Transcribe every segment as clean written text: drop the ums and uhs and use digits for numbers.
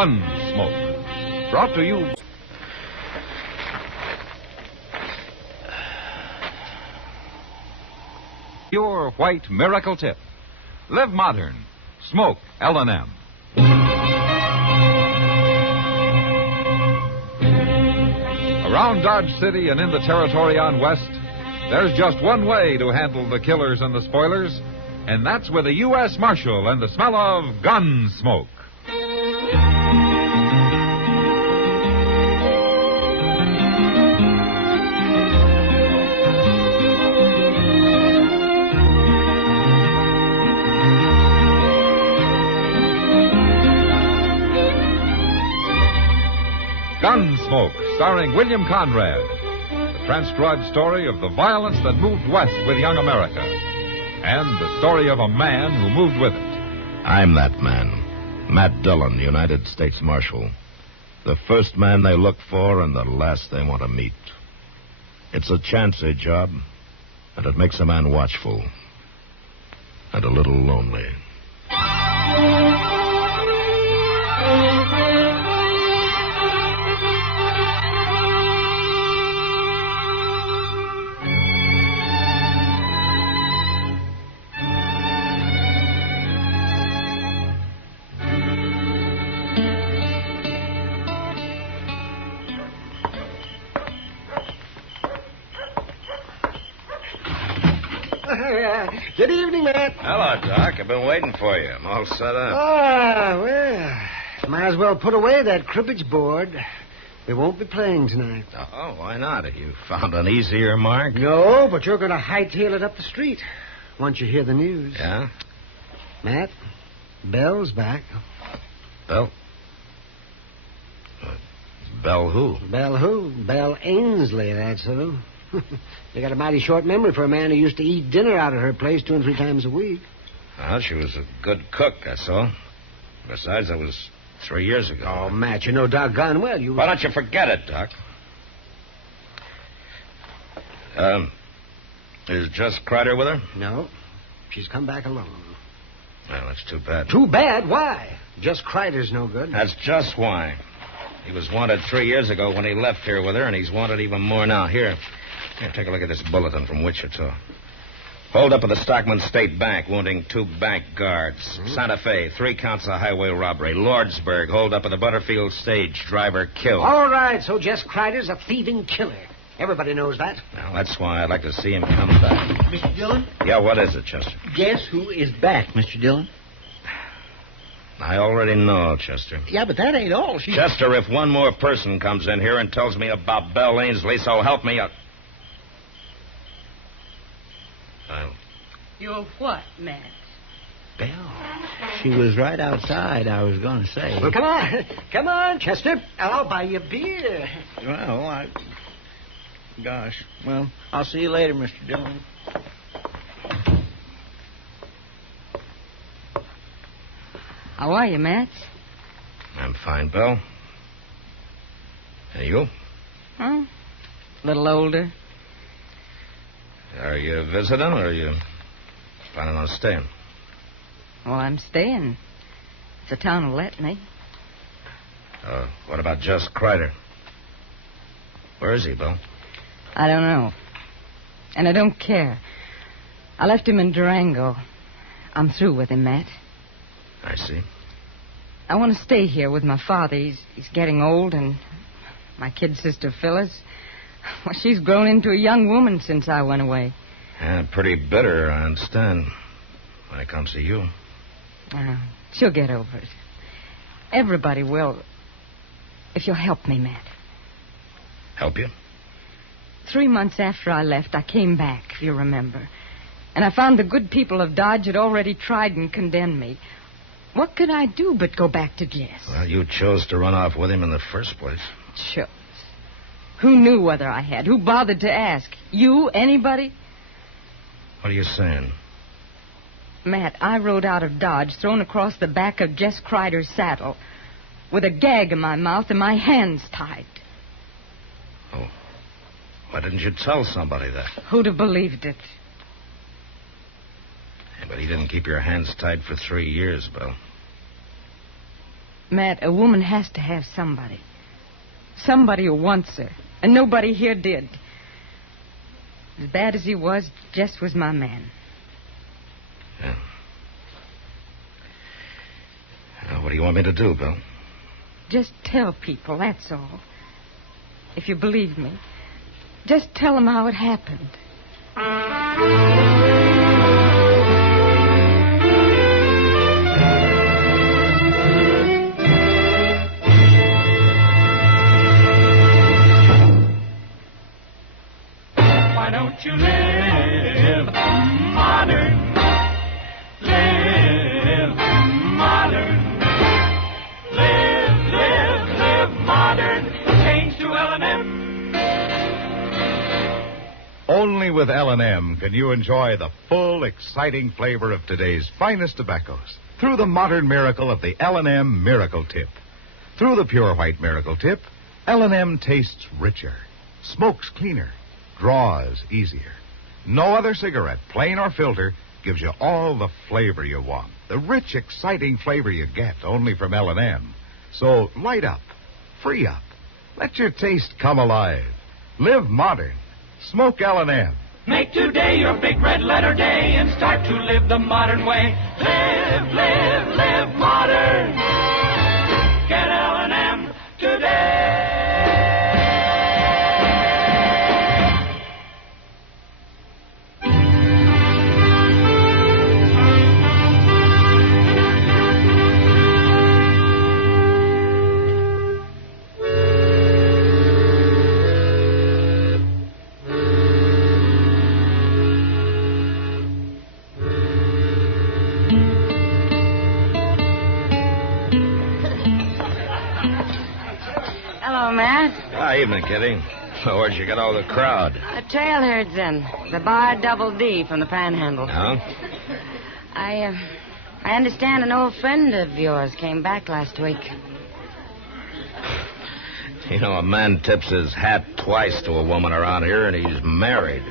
Gunsmoke. Brought to you... Pure white miracle tip. Live modern. Smoke L&M. Around Dodge City and in the territory on West, there's just one way to handle the killers and the spoilers, and that's with a U.S. Marshal and the smell of Gunsmoke. Gunsmoke, starring William Conrad. The transcribed story of the violence that moved west with young America. And the story of a man who moved with it. I'm that man. Matt Dillon, United States Marshal. The first man they look for and the last they want to meet. It's a chancy job, and it makes a man watchful. And a little lonely. Good evening, Matt. Hello, Doc. I've been waiting for you. I'm all set up. Well, might as well put away that cribbage board. We won't be playing tonight. Oh, why not? Have you found an easier mark? No, but you're going to hightail it up the street once you hear the news. Yeah? Matt, Belle's back. Belle? Belle who? Belle who? Belle Ainsley, that's who. You got a mighty short memory for a man who used to eat dinner out at her place 2 and 3 times a week. Well, she was a good cook, that's all. Besides, that was 3 years ago. Oh, Matt, you know doggone well you... Why don't you forget it, Doc? Is Jess Kreider with her? No. She's come back alone. Well, that's too bad. Too bad? Why? Just Kreider's no good. That's just why. He was wanted 3 years ago when he left here with her, and he's wanted even more now. Here, take a look at this bulletin from Wichita. Hold up at the Stockman State Bank, wounding 2 bank guards. Mm-hmm. Santa Fe, 3 counts of highway robbery. Lordsburg, hold up at the Butterfield stage, driver killed. All right, so Jess Kreider's a thieving killer. Everybody knows that. Well, that's why I'd like to see him come back. Mr. Dillon? Yeah, what is it, Chester? Guess who is back, Mr. Dillon? I already know, Chester. Yeah, but that ain't all. Chester, if one more person comes in here and tells me about Belle Ainsley, so help me... You're what, Matt? Belle. She was right outside, I was going to say. Well, come on. Come on, Chester. I'll buy you a beer. Well, Gosh. Well, I'll see you later, Mr. Dillon. How are you, Matt? I'm fine, Belle. And you? Huh? A little older. Are you visiting, or are you planning on staying? Well, I'm staying. If the town will let me. What about Jess Kreider? Where is he, Belle? I don't know. And I don't care. I left him in Durango. I'm through with him, Matt. I see. I want to stay here with my father. He's getting old, and my kid sister, Phyllis, well, she's grown into a young woman since I went away. Yeah, pretty bitter, I understand, when it comes to you. She'll get over it. Everybody will, if you'll help me, Matt. Help you? 3 months after I left, I came back, if you remember. And I found the good people of Dodge had already tried and condemned me. What could I do but go back to Jess? Well, you chose to run off with him in the first place. Chose. Who knew whether I had? Who bothered to ask? You? Anybody? What are you saying? Matt, I rode out of Dodge, thrown across the back of Jess Kreider's saddle, with a gag in my mouth and my hands tied. Oh. Why didn't you tell somebody that? Who'd have believed it? Yeah, but he didn't keep your hands tied for 3 years, Belle. Matt, a woman has to have somebody. Somebody who wants her. And nobody here did. As bad as he was, Jess was my man. Yeah. What do you want me to do, Belle? Just tell people, that's all. If you believe me. Just tell them how it happened. Why don't you live modern? Live modern. Live modern. Change to L&M. Only with L&M can you enjoy the full, exciting flavor of today's finest tobaccos through the modern miracle of the L&M Miracle Tip. Through the pure white Miracle Tip, L&M tastes richer, smokes cleaner, draws easier. No other cigarette, plain or filter, gives you all the flavor you want. The rich, exciting flavor you get only from L&M. So light up, free up, let your taste come alive. Live modern. Smoke L&M. Make today your big red letter day and start to live the modern way. Live modern. Get L&M today. Hello, Matt. Evening, Kitty. Where'd you get all the crowd? The trail herd's in. The bar Double D from the Panhandle. No? I understand an old friend of yours came back last week. You know, a man tips his hat twice to a woman around here, and he's married.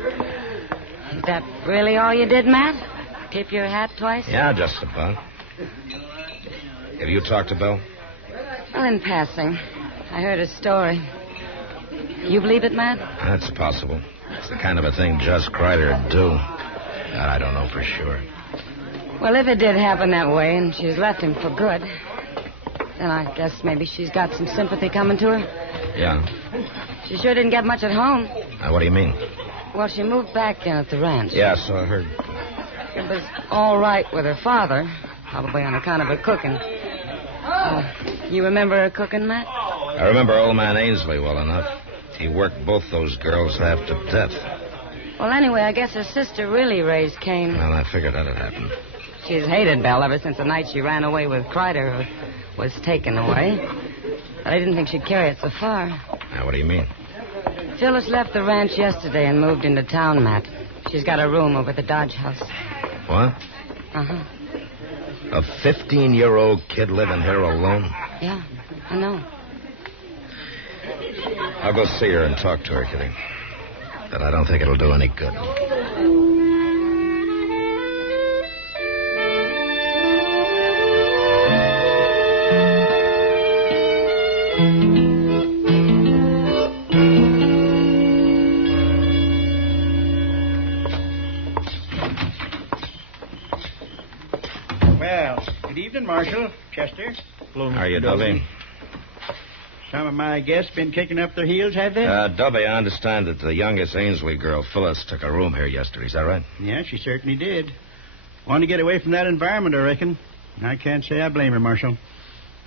Is that really all you did, Matt? Tip your hat twice? Yeah, just about. Have you talked to Belle? Well, in passing. I heard a story. You believe it, Matt? That's possible. It's the kind of a thing Jess Kreider'd do. I don't know for sure. Well, if it did happen that way and she's left him for good, then I guess maybe she's got some sympathy coming to her. Yeah. She sure didn't get much at home. What do you mean? Well, she moved back in at the ranch. Yeah, so I heard. It was all right with her father, probably on account of her cooking. You remember her cooking, Matt? I remember old man Ainsley well enough. He worked both those girls half to death. Well, anyway, I guess her sister really raised Cain. Well, I figured that'd happen. She's hated Belle ever since the night she ran away with Kreider, who was taken away. But I didn't think she'd carry it so far. Now, what do you mean? Phyllis left the ranch yesterday and moved into town, Matt. She's got a room over at the Dodge House. What? Uh-huh. A 15-year-old kid living here alone? Yeah, I know. I'll go see her and talk to her, Kitty. But I don't think it'll do any good. Well, good evening, Marshal. Chester. How are you, Dubby? Some of my guests been kicking up their heels, have they? Dubby, I understand that the youngest Ainsley girl, Phyllis, took a room here yesterday. Is that right? Yeah, she certainly did. Wanted to get away from that environment, I reckon. I can't say I blame her, Marshal.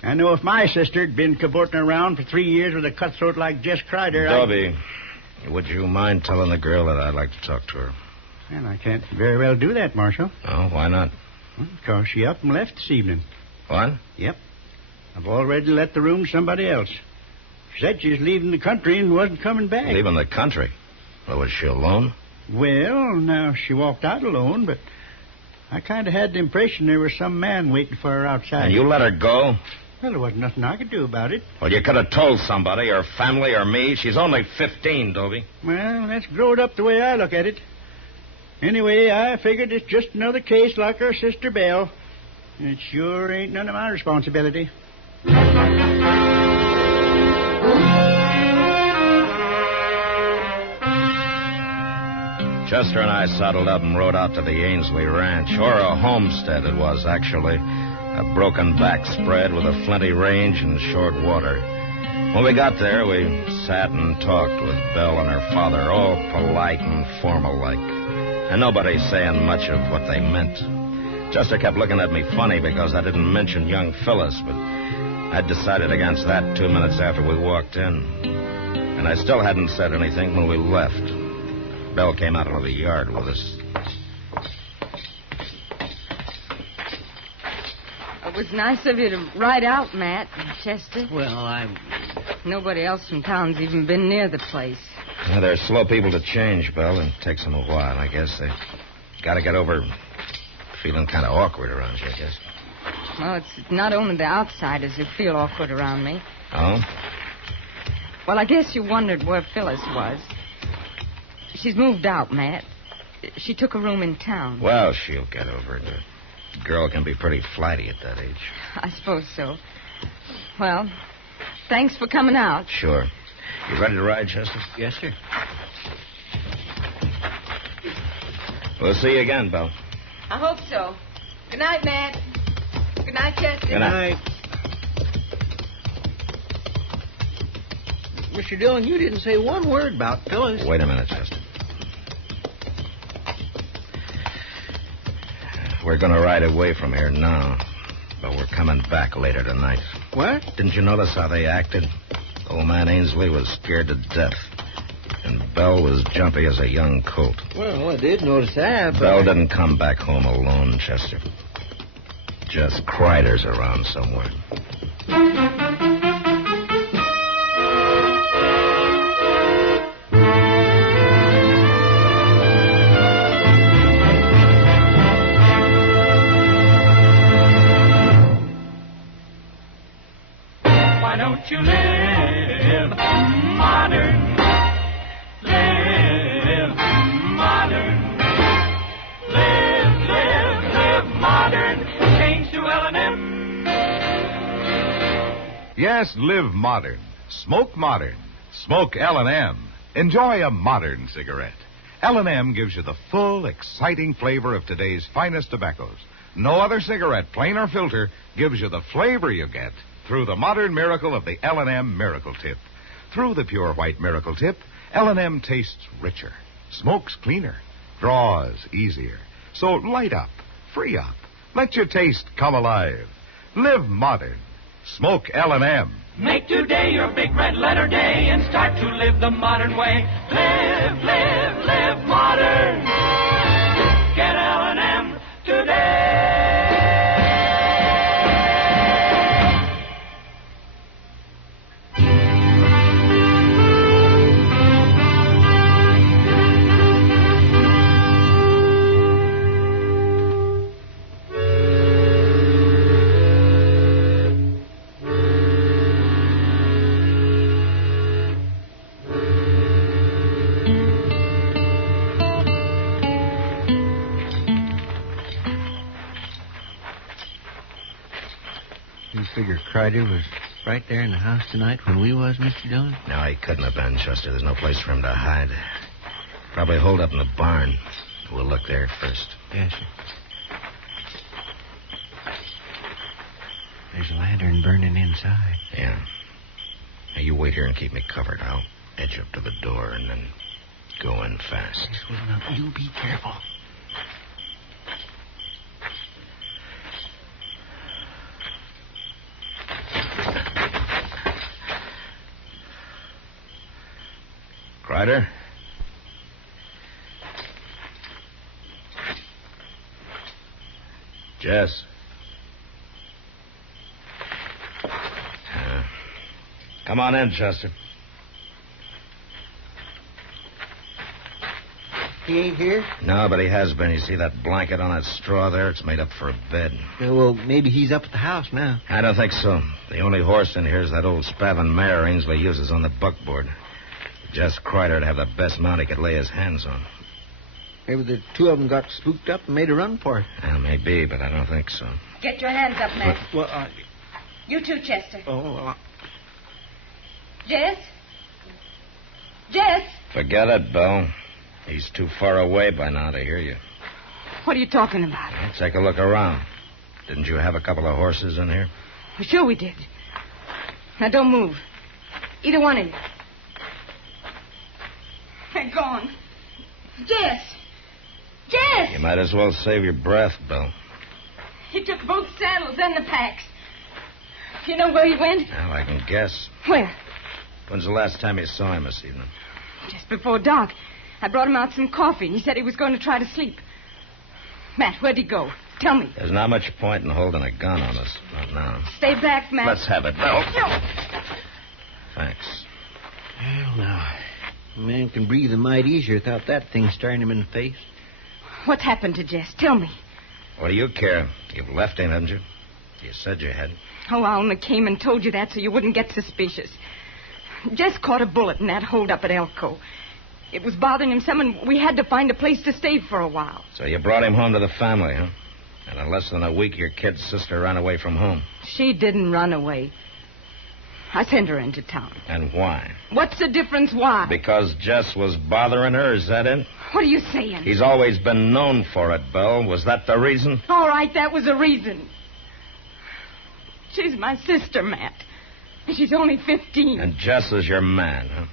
I know if my sister'd been cavorting around for 3 years with a cutthroat like Jess Kreider, Dubby, would you mind telling the girl that I'd like to talk to her? Well, I can't very well do that, Marshal. Oh, why not? Well, because she up and left this evening. What? Yep. I've already let the room to somebody else. She said she was leaving the country and wasn't coming back. Leaving the country? Well, was she alone? Well, now, she walked out alone, but I kind of had the impression there was some man waiting for her outside. And you let her go? Well, there wasn't nothing I could do about it. Well, you could have told somebody, or family, or me. She's only 15, Dovey. Well, that's growed up the way I look at it. Anyway, I figured it's just another case like her sister Belle. It sure ain't none of my responsibility. Chester and I saddled up and rode out to the Ainsley Ranch, or a homestead it was, actually. A broken back spread with a flinty range and short water. When we got there, we sat and talked with Belle and her father, all polite and formal-like, and nobody saying much of what they meant. Chester kept looking at me funny because I didn't mention young Phyllis, but I'd decided against that 2 minutes after we walked in. And I still hadn't said anything when we left. Belle came out of the yard with us. It was nice of you to ride out, Matt and Chester. Well, Nobody else from town's even been near the place. Yeah, they're slow people to change, Belle. It takes them a while, I guess. They got to get over feeling kind of awkward around you, I guess. Well, it's not only the outsiders who feel awkward around me. Oh? Well, I guess you wondered where Phyllis was. She's moved out, Matt. She took a room in town. Well, she'll get over it. A girl can be pretty flighty at that age. I suppose so. Well, thanks for coming out. Sure. You ready to ride, Chester? yes, sir. We'll see you again, Belle. I hope so. Good night, Matt. Good night, Chester. Good night. Mr. Dillon, you didn't say one word about Phyllis. Wait a minute, Chester. We're going to ride away from here now, but we're coming back later tonight. What? Didn't you notice how they acted? Old man Ainsley was scared to death, and Belle was jumpy as a young colt. Well, I did notice that, but... Belle didn't come back home alone, Chester. Just Kreider's around somewhere. Why don't you live modern? Live modern. Live modern. Change to L&M. Yes, live modern. Smoke modern. Smoke L&M. Enjoy a modern cigarette. L&M gives you the full, exciting flavor of today's finest tobaccos. No other cigarette, plain or filter, gives you the flavor you get through the modern miracle of the L&M Miracle Tip. Through the pure white Miracle Tip, L&M tastes richer, smokes cleaner, draws easier. So light up, free up, let your taste come alive. Live modern. Smoke L&M. Make today your big red letter day and start to live the modern way. Live modern. Get L&M today. You figure Kreider was right there in the house tonight when we was, Mr. Dillon? No, he couldn't have been, Chester. There's no place for him to hide. Probably holed up in the barn. We'll look there first. Yes, sir. There's a lantern burning inside. Yeah. Now, you wait here and keep me covered. I'll edge up to the door and then go in fast. Yes, well, now, you be careful. Kreider? Jess? Come on in, Chester. He ain't here? No, but he has been. You see that blanket on that straw there? It's made up for a bed. Yeah, well, maybe he's up at the house now. I don't think so. The only horse in here is that old Spavin mare Ainsley uses on the buckboard. Jess Kreider'd have the best mount he could lay his hands on. Maybe the two of them got spooked up and made a run for it. Well, maybe, but I don't think so. Get your hands up, Matt. Well, You too, Chester. Oh, well, Jess? Jess? Forget it, Belle. He's too far away by now to hear you. What are you talking about? Well, take a look around. Didn't you have a couple of horses in here? Well, sure we did. Now, don't move. Either one of you. They're gone. Jess! Jess! You might as well save your breath, Belle. He took both saddles and the packs. You know where he went? Well, I can guess. Where? When's the last time you saw him this evening? Just before dark. I brought him out some coffee, and he said he was going to try to sleep. Matt, where'd he go? Tell me. There's not much point in holding a gun on us. Not now. Stay back, Matt. Let's have it, Belle. No. Thanks. Well, now, a man can breathe a mite easier without that thing staring him in the face. What's happened to Jess? Tell me. What do you care? You've left him, haven't you? You said you had. Oh, I only came and told you that so you wouldn't get suspicious. Jess caught a bullet in that hold-up at Elko. It was bothering him some, and we had to find a place to stay for a while. So you brought him home to the family, huh? And in less than a week, your kid's sister ran away from home. She didn't run away. I sent her into town. And why? What's the difference why? Because Jess was bothering her, is that it? What are you saying? He's always been known for it, Belle. Was that the reason? All right, that was the reason. She's my sister, Matt. She's only 15. And Jess is your man, huh?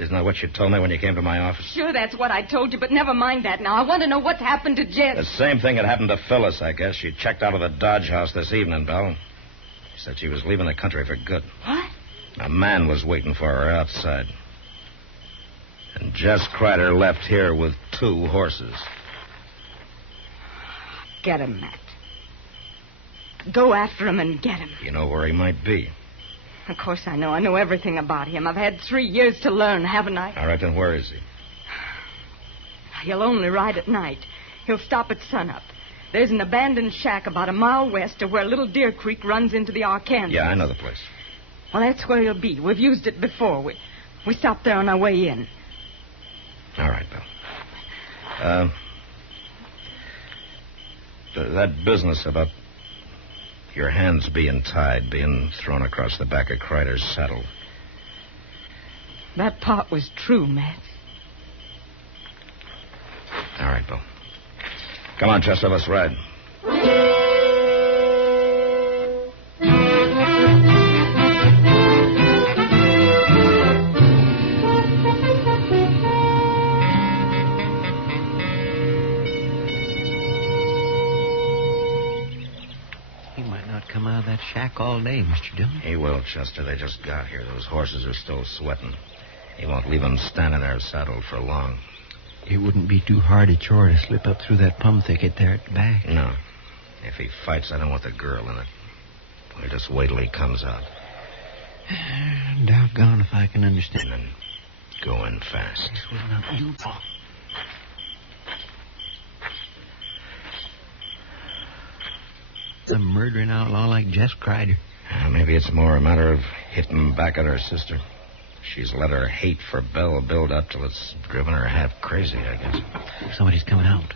Isn't that what you told me when you came to my office? Sure, that's what I told you, but never mind that now. I want to know what's happened to Jess. The same thing had happened to Phyllis, I guess. She checked out of the Dodge house this evening, Belle. She said she was leaving the country for good. What? A man was waiting for her outside. And Jess Kreider left here with 2 horses. Get him, Matt. Go after him and get him. You know where he might be. Of course I know. I know everything about him. I've had 3 years to learn, haven't I? All right, then where is he? He'll only ride at night. He'll stop at sunup. There's an abandoned shack about a mile west of where Little Deer Creek runs into the Arkansas. Yeah, I know the place. Well, that's where he'll be. We've used it before. We stopped there on our way in. All right, Belle. That business about your hands being tied, being thrown across the back of Kreider's saddle. That part was true, Matt. All right, Belle. Come on, Chester, let's ride. Come out of that shack all day, Mr. Dillon. He will, Chester. They just got here. Those horses are still sweating. He won't leave them standing there saddled for long. It wouldn't be too hard a chore to slip up through that plum thicket there at the back. No. If he fights, I don't want the girl in it. We'll just wait till he comes out. Doggone if I can understand. And then go in fast. This will not do. A murdering outlaw like Jess Kreider. Maybe it's more a matter of hitting back at her sister. She's let her hate for Belle build up till it's driven her half crazy, I guess. Somebody's coming out.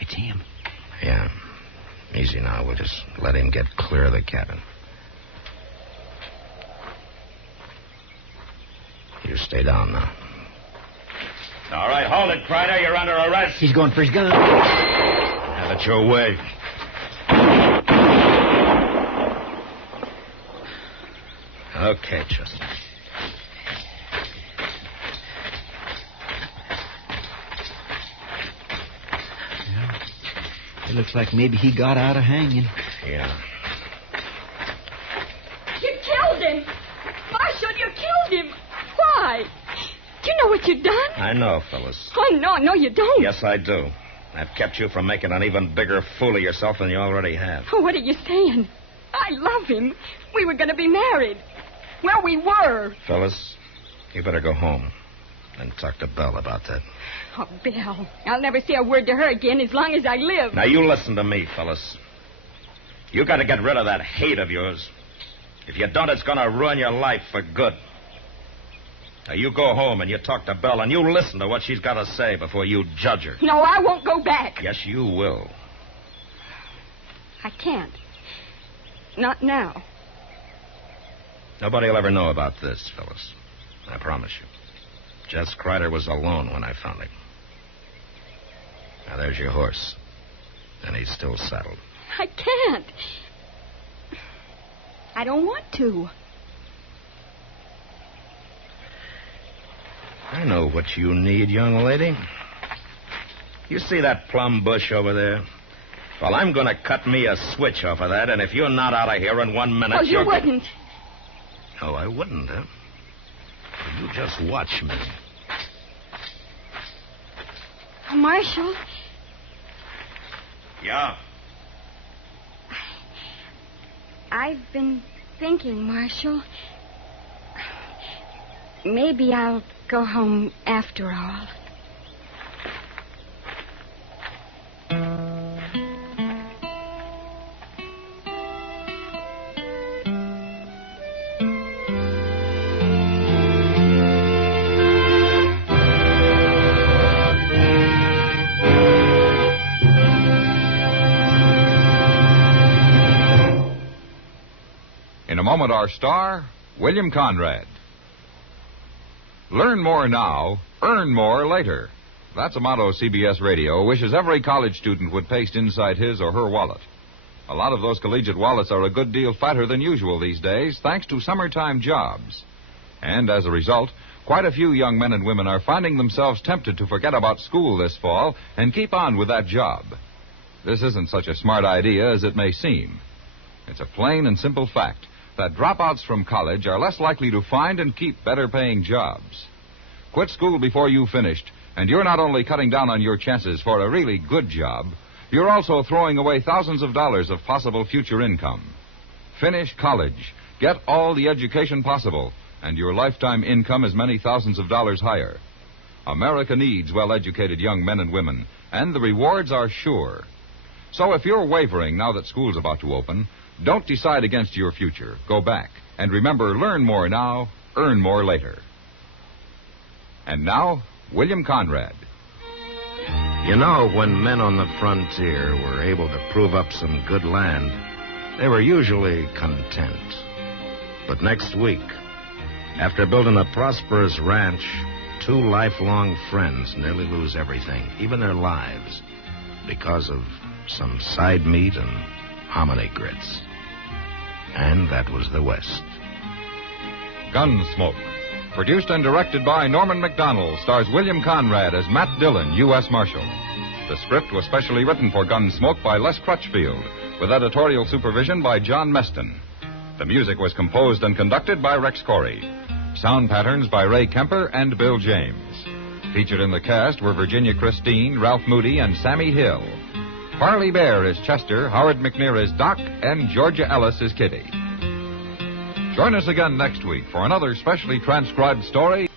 It's him. Yeah. Easy now. We'll just let him get clear of the cabin. You stay down now. All right, hold it, Kreider. You're under arrest. He's going for his gun. Have it your way. Okay, Chester. Yeah. It looks like maybe he got out of hanging. Yeah. You killed him! Marshal, you killed him! Why? Do you know what you've done? I know, Phyllis. Oh, no, you don't. Yes, I do. I've kept you from making an even bigger fool of yourself than you already have. Oh, what are you saying? I love him. We were going to be married. Well, we were. Phyllis, you better go home and talk to Belle about that. Oh, Belle, I'll never say a word to her again as long as I live. Now, you listen to me, Phyllis. You got to get rid of that hate of yours. If you don't, it's going to ruin your life for good. Now, you go home and you talk to Belle and you listen to what she's got to say before you judge her. No, I won't go back. Yes, you will. I can't. Not now. Nobody will ever know about this, Phyllis. I promise you. Jess Kreider was alone when I found him. Now, there's your horse. And he's still saddled. I can't. I don't want to. I know what you need, young lady. You see that plum bush over there? Well, I'm going to cut me a switch off of that, and if you're not out of here in 1 minute... Oh, you wouldn't. No, I wouldn't, huh? You just watch me. Marshal. Yeah? I've been thinking, Marshal. Maybe I'll go home after all. In a moment, our star, William Conrad. Learn more now, earn more later. That's a motto CBS Radio wishes every college student would paste inside his or her wallet. A lot of those collegiate wallets are a good deal fatter than usual these days, thanks to summertime jobs. And as a result, quite a few young men and women are finding themselves tempted to forget about school this fall and keep on with that job. This isn't such a smart idea as it may seem. It's a plain and simple fact that dropouts from college are less likely to find and keep better-paying jobs. Quit school before you've finished, and you're not only cutting down on your chances for a really good job, you're also throwing away thousands of dollars of possible future income. Finish college, get all the education possible, and your lifetime income is many thousands of dollars higher. America needs well-educated young men and women, and the rewards are sure. So if you're wavering now that school's about to open, don't decide against your future. Go back. And remember, learn more now, earn more later. And now, William Conrad. You know, when men on the frontier were able to prove up some good land, they were usually content. But next week, after building a prosperous ranch, two lifelong friends nearly lose everything, even their lives, because of some side meat and hominy grits. And that was the West. Gunsmoke. Produced and directed by Norman Macdonnell, stars William Conrad as Matt Dillon, U.S. Marshal. The script was specially written for Gunsmoke by Les Crutchfield, with editorial supervision by John Meston. The music was composed and conducted by Rex Corey. Sound patterns by Ray Kemper and Bill James. Featured in the cast were Virginia Christine, Ralph Moody, and Sammy Hill. Parley Bear is Chester, Howard McNear is Doc, and Georgia Ellis is Kitty. Join us again next week for another specially transcribed story